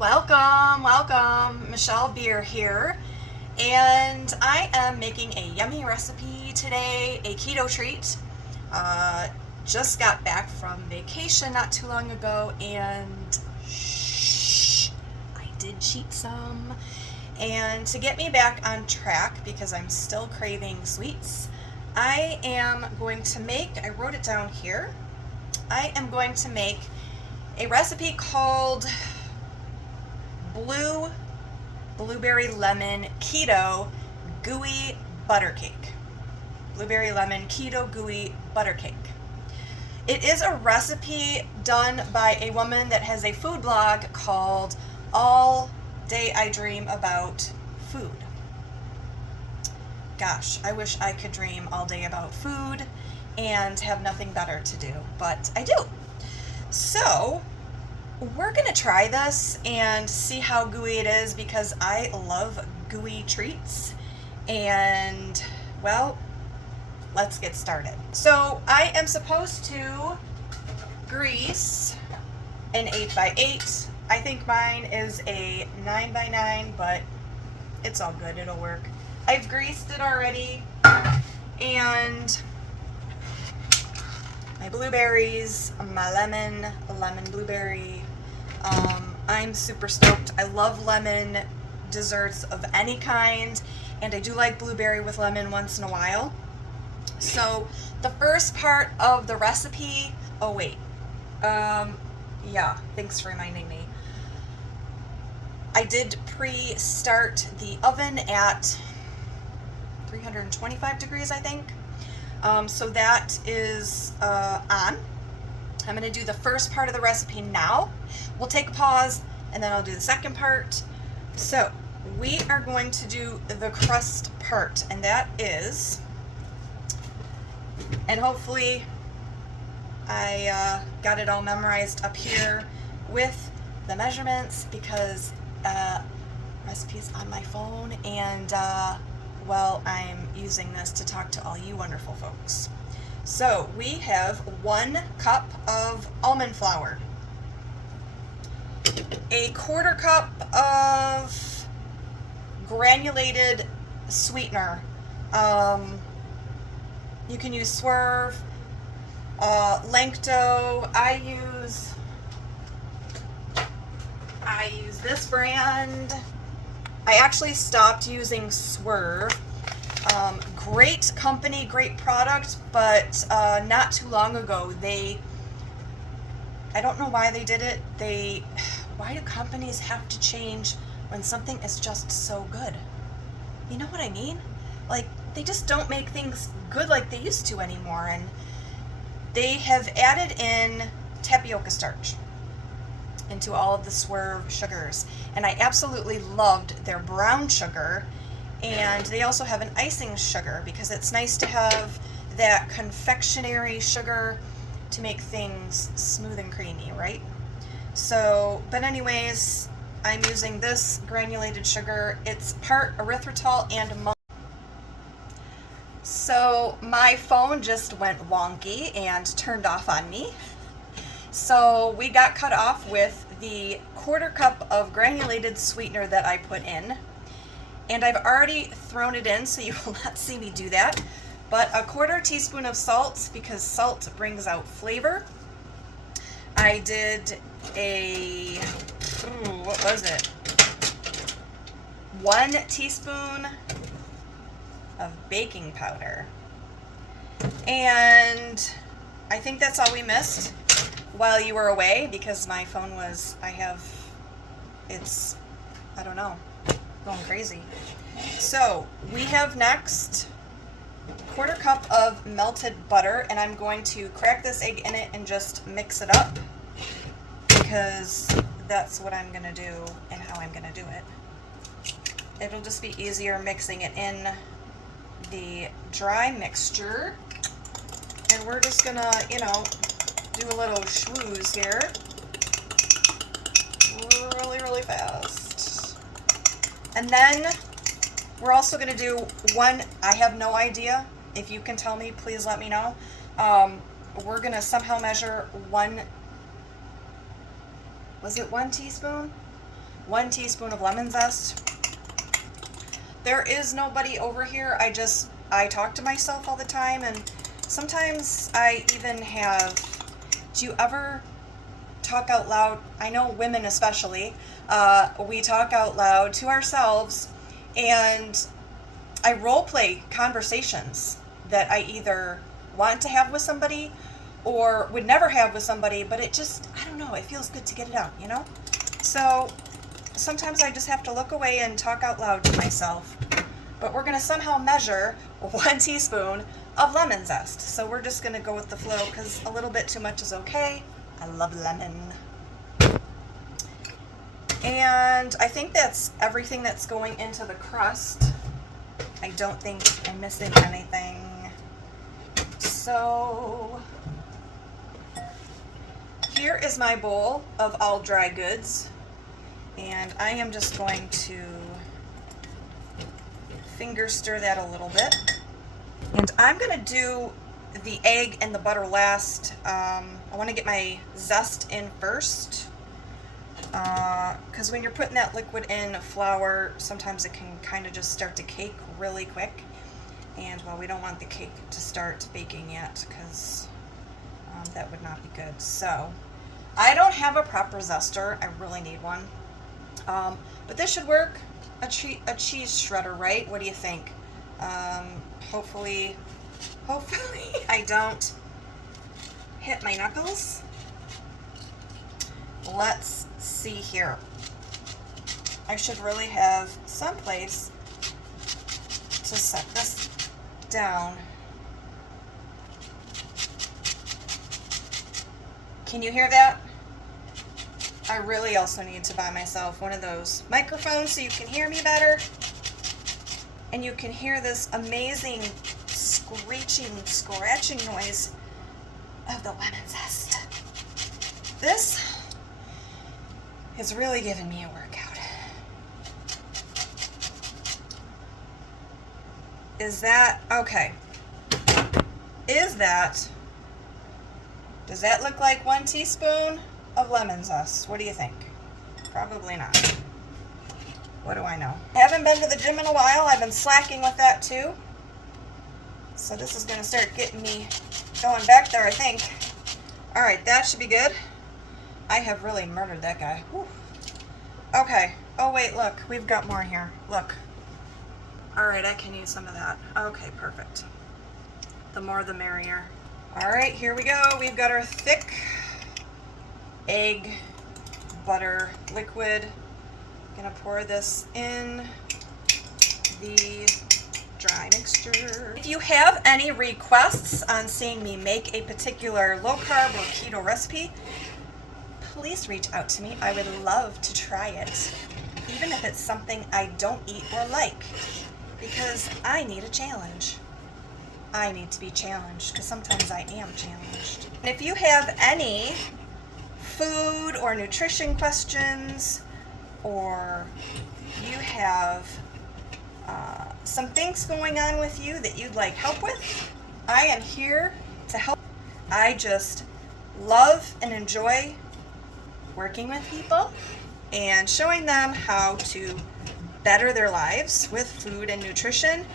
Welcome. Michelle Beer here, and I am making a yummy recipe today, a keto treat. Just got back from vacation not too long ago, and I did cheat some. And to get me back on track, because I'm still craving sweets, I am going to make, I wrote it down here, I am going to make a recipe called Blueberry Lemon Keto Gooey Butter Cake. Blueberry Lemon Keto Gooey Butter Cake. It is a recipe done by a woman that has a food blog called All Day I Dream About Food. Gosh, I wish I could dream all day about food and have nothing better to do, but I do. So, we're going to try this and see how gooey it is, because I love gooey treats. And, well, let's get started. So I am supposed to grease an 8x8. I think mine is a 9x9, but it's all good. It'll work. I've greased it already. And my blueberries, my lemon blueberry. I'm super stoked. I love lemon desserts of any kind, and I do like blueberry with lemon once in a while. So the first part of the recipe, yeah, thanks for reminding me. I did pre-start the oven at 325 degrees, I think. So that is on. I'm going to do the first part of the recipe now. We'll take a pause, and then I'll do the second part. So we are going to do the crust part, and that is, and hopefully I got it all memorized up here with the measurements, because recipe's on my phone, and well, I'm using this to talk to all you wonderful folks. So we have 1 cup of almond flour, a 1/4 cup of granulated sweetener. You can use Swerve, Lancto. I use this brand. I actually stopped using Swerve. Great company, great product, but not too long ago I don't know why they did it. Why do companies have to change when something is just so good? You know what I mean? Like, they just don't make things good like they used to anymore, and they have added in tapioca starch into all of the Swerve sugars, and I absolutely loved their brown sugar. And they also have an icing sugar, because it's nice to have that confectionery sugar to make things smooth and creamy, right? So, but anyways, I'm using this granulated sugar. It's part erythritol and so my phone just went wonky and turned off on me. So we got cut off with the 1/4 cup of granulated sweetener that I put in. And I've already thrown it in, so you will not see me do that. But a 1/4 teaspoon of salt, because salt brings out flavor. I did what was it? 1 teaspoon of baking powder. And I think that's all we missed while you were away, because my phone was, I don't know, going crazy. So we have next 1/4 cup of melted butter, and I'm going to crack this egg in it and just mix it up, because that's what I'm going to do and how I'm going to do it. It'll just be easier mixing it in the dry mixture. And we're just going to, do a little schwooze here. Really fast. And then we're also going to do I have no idea. If you can tell me, please let me know. We're going to somehow measure 1 teaspoon? 1 teaspoon of lemon zest. There is nobody over here. I talk to myself all the time, and sometimes I even have, do you ever talk out loud? I know women especially, we talk out loud to ourselves, and I role play conversations that I either want to have with somebody or would never have with somebody, but it just, I don't know, it feels good to get it out, you know? So sometimes I just have to look away and talk out loud to myself. But we're going to somehow measure 1 teaspoon of lemon zest. So we're just going to go with the flow because a little bit too much is okay. I love lemon. And I think that's everything that's going into the crust. I don't think I'm missing anything. So here is my bowl of all dry goods. And I am just going to finger stir that a little bit. And I'm going to do the egg and the butter last. I want to get my zest in first. Because when you're putting that liquid in flour, sometimes it can kind of just start to cake really quick. And well, we don't want the cake to start baking yet because that would not be good. So I don't have a proper zester. I really need one. But this should work. A cheese shredder, right? What do you think? Hopefully I don't hit my knuckles. Let's see here. I should really have some place to set this down. Can you hear that? I really also need to buy myself one of those microphones so you can hear me better. And you can hear this amazing screeching, scratching noise of the lemon zest. This is really giving me a workout. Is that, okay. Does that look like 1 teaspoon of lemon zest? What do you think? Probably not. What do I know? I haven't been to the gym in a while. I've been slacking with that too. So this is going to start getting me going back there, I think. All right, that should be good. I have really murdered that guy. Whew. Okay. Oh, wait, look. We've got more here. Look. All right, I can use some of that. Okay, perfect. The more the merrier. All right, here we go. We've got our thick egg butter liquid. Gonna pour this in the dry mixture. If you have any requests on seeing me make a particular low carb or keto recipe, please reach out to me. I would love to try it, even if it's something I don't eat or like, because I need a challenge. I need to be challenged because sometimes I am challenged. And if you have any food or nutrition questions, or you have some things going on with you that you'd like help with, I am here to help. I just love and enjoy working with people and showing them how to better their lives with food and nutrition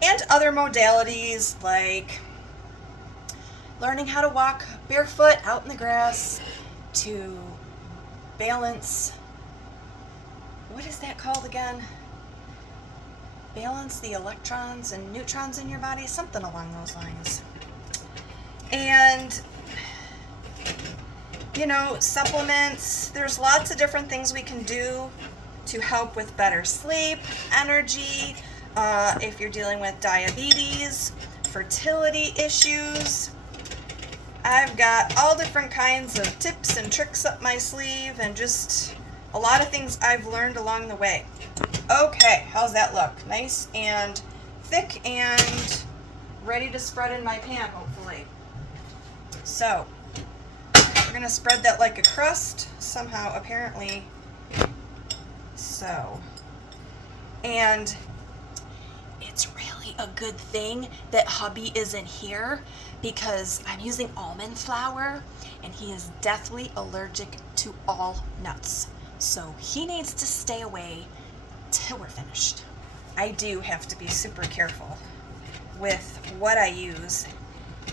and other modalities like learning how to walk barefoot out in the grass, to balance, what is that called again? Balance the electrons and neutrons in your body, something along those lines. And, you know, supplements, there's lots of different things we can do to help with better sleep, energy, if you're dealing with diabetes, fertility issues. I've got all different kinds of tips and tricks up my sleeve and just a lot of things I've learned along the way. Okay, how's that look? Nice and thick and ready to spread in my pan, hopefully. So, we're going to spread that like a crust, somehow, apparently. So, and it's really a good thing that hubby isn't here because I'm using almond flour and he is deathly allergic to all nuts. So he needs to stay away till we're finished. I do have to be super careful with what I use.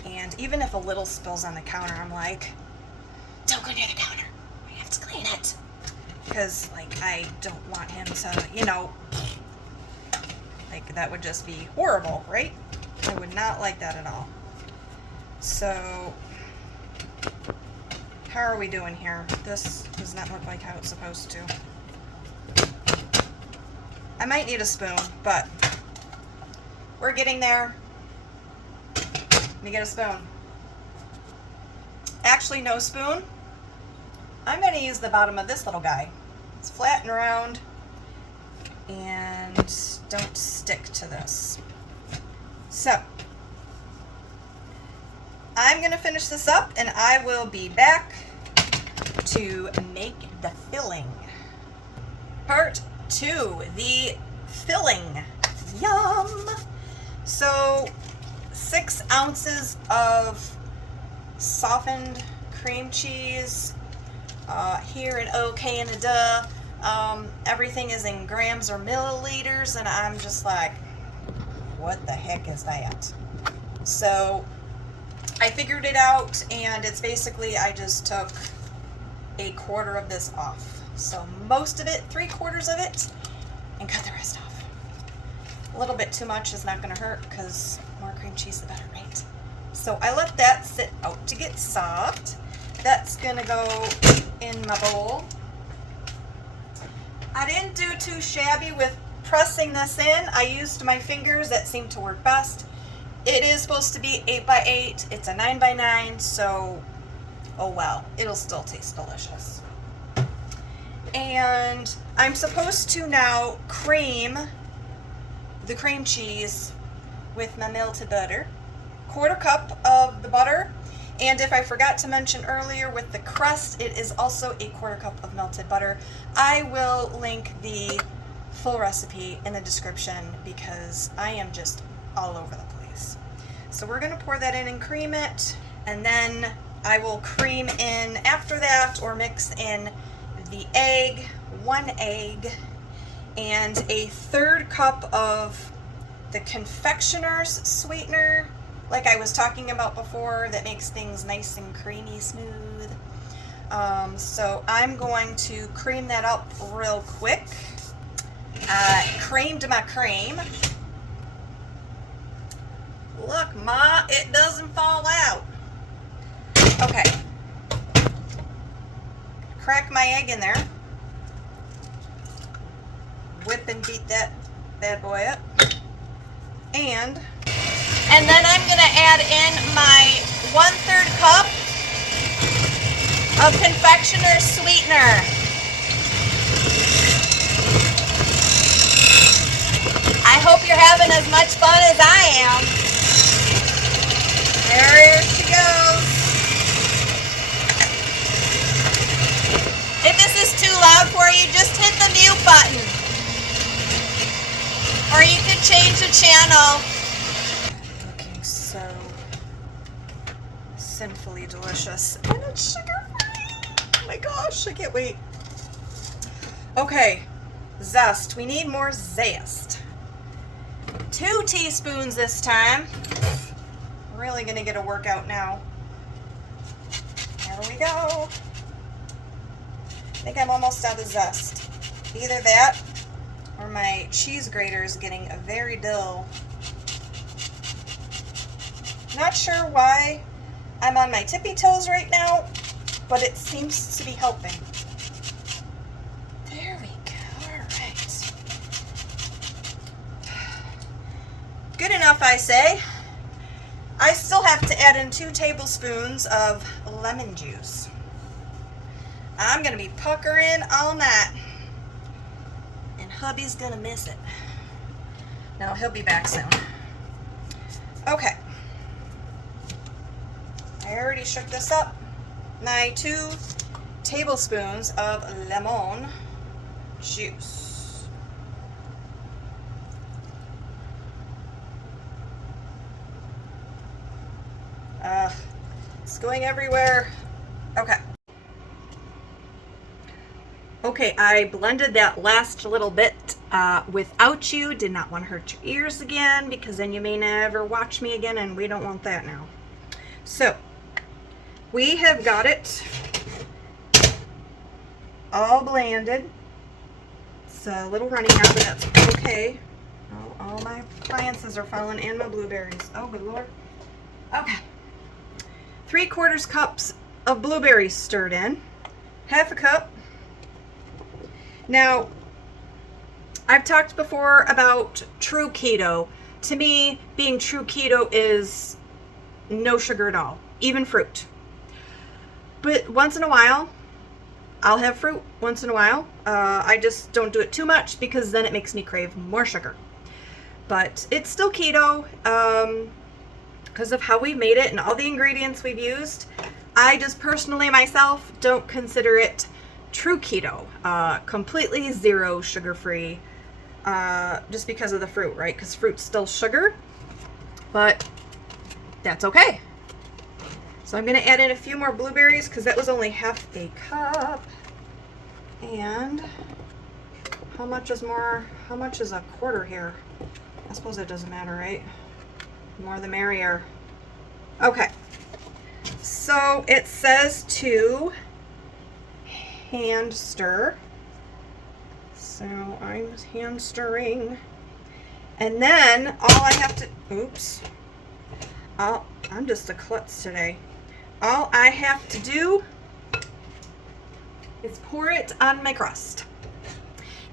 And even if a little spills on the counter, I'm like, don't go near the counter. We have to clean it. Because, like, I don't want him to, you know, like, that would just be horrible, right? I would not like that at all. So, how are we doing here? This does not look like how it's supposed to. I might need a spoon, but we're getting there. Let me get a spoon. Actually, no spoon. I'm going to use the bottom of this little guy. It's flat and round and don't stick to this. So, I'm going to finish this up and I will be back to make the filling. Part 2, the filling. Yum! So, 6 ounces of softened cream cheese. Here in O Canada, everything is in grams or milliliters, and I'm just like, what the heck is that? So I figured it out, and it's basically, I just took a quarter of this off. So most of it, 3/4 of it, and cut the rest off. A little bit too much is not going to hurt, because more cream cheese the better, right? So I let that sit out to get soft. That's going to go in my bowl. I didn't do too shabby with pressing this in. I used my fingers. That seemed to work best. It is supposed to be 8x8. It's a 9x9, so oh well. It'll still taste delicious. And I'm supposed to now cream the cream cheese with my melted butter. 1/4 cup of the butter. And if I forgot to mention earlier, with the crust, it is also a 1/4 cup of melted butter. I will link the full recipe in the description because I am just all over the place. So we're going to pour that in and cream it. And then I will cream in after that, or mix in the egg, 1 egg, and a 1/3 cup of the confectioner's sweetener, like I was talking about before, that makes things nice and creamy smooth. So I'm going to cream that up real quick. Creamed my cream. Look, Ma, it doesn't fall out. Okay. Crack my egg in there. Whip and beat that bad boy up. And then I'm going to add in my 1/3 cup of confectioner's sweetener. I hope you're having as much fun as I am. There she goes. If this is too loud for you, just hit the mute button. Or you could change the channel. Looking so sinfully delicious. And it's sugar-free. Oh my gosh, I can't wait. Okay, zest. We need more zest. 2 teaspoons this time. Really gonna get a workout now. There we go. I think I'm almost out of zest. Either that or my cheese grater is getting very dull. Not sure why I'm on my tippy toes right now, but it seems to be helping. There we go. All right. Good enough, I say. I still have to add in 2 tablespoons of lemon juice. I'm going to be puckering all night. And hubby's going to miss it. No, he'll be back soon. Okay. I already shook this up. My 2 tablespoons of lemon juice. It's going everywhere. Okay. Okay, I blended that last little bit without you. Did not want to hurt your ears again, because then you may never watch me again, and we don't want that now. So we have got it all blended. It's a little runny now, but that's okay. Oh, all my appliances are falling, and my blueberries. Oh, good Lord. Okay. 3/4 cups of blueberries stirred in. 1/2 cup. Now, I've talked before about true keto. To me, being true keto is no sugar at all, even fruit. But once in a while, I'll have fruit once in a while. I just don't do it too much, because then it makes me crave more sugar. But it's still keto because of how we made it and all the ingredients we've used. I just personally myself don't consider it true keto. Completely zero sugar-free, just because of the fruit, right? Because fruit's still sugar, but that's okay. So I'm going to add in a few more blueberries, because that was only 1/2 cup. And how much is more? How much is 1/4 here? I suppose it doesn't matter, right? The more the merrier. Okay. So it says to hand stir. So I'm hand stirring. And then all I have to, oops. I'm just a klutz today. All I have to do is pour it on my crust.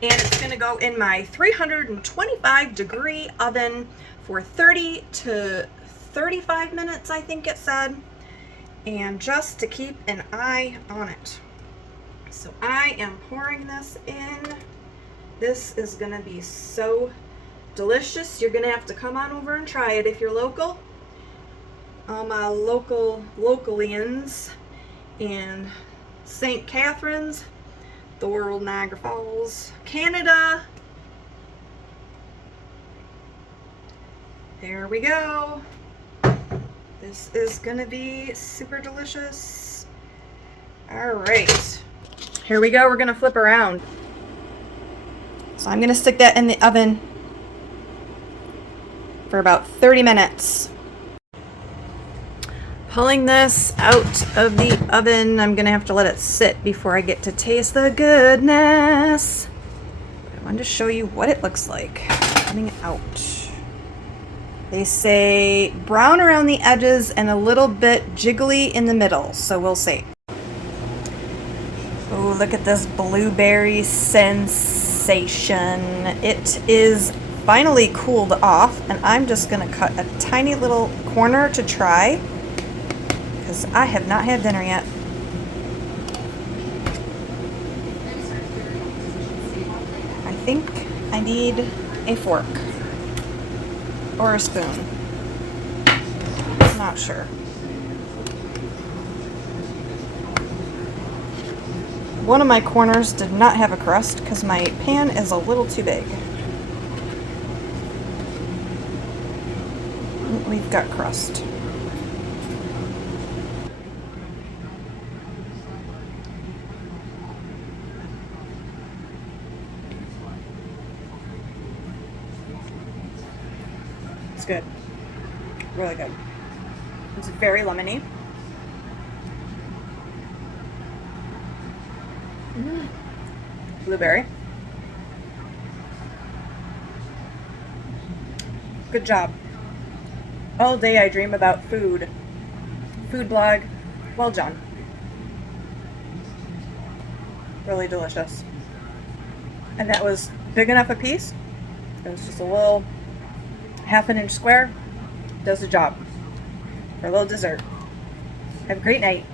And it's going to go in my 325-degree oven for 30 to 35 minutes, I think it said. And just to keep an eye on it. So I am pouring this in. This is going to be so delicious. You're going to have to come on over and try it if you're local. All my localians in St. Catharines, Thorold, Niagara Falls, Canada. There we go. This is gonna be super delicious. All right, here we go. We're gonna flip around. So I'm gonna stick that in the oven for about 30 minutes. Pulling this out of the oven. I'm gonna have to let it sit before I get to taste the goodness. I wanted to show you what it looks like coming out. They say brown around the edges and a little bit jiggly in the middle, so we'll see. Oh, look at this blueberry sensation. It is finally cooled off, and I'm just gonna cut a tiny little corner to try, because I have not had dinner yet. I think I need a fork or a spoon. I'm not sure. One of my corners did not have a crust because my pan is a little too big. We've got crust. It's good. Really good. It's very lemony. Blueberry. Good job. All day I dream about food. Food blog. Well done. Really delicious. And that was big enough a piece. It was just a little 1/2 inch square. Does the job for a little dessert. Have a great night.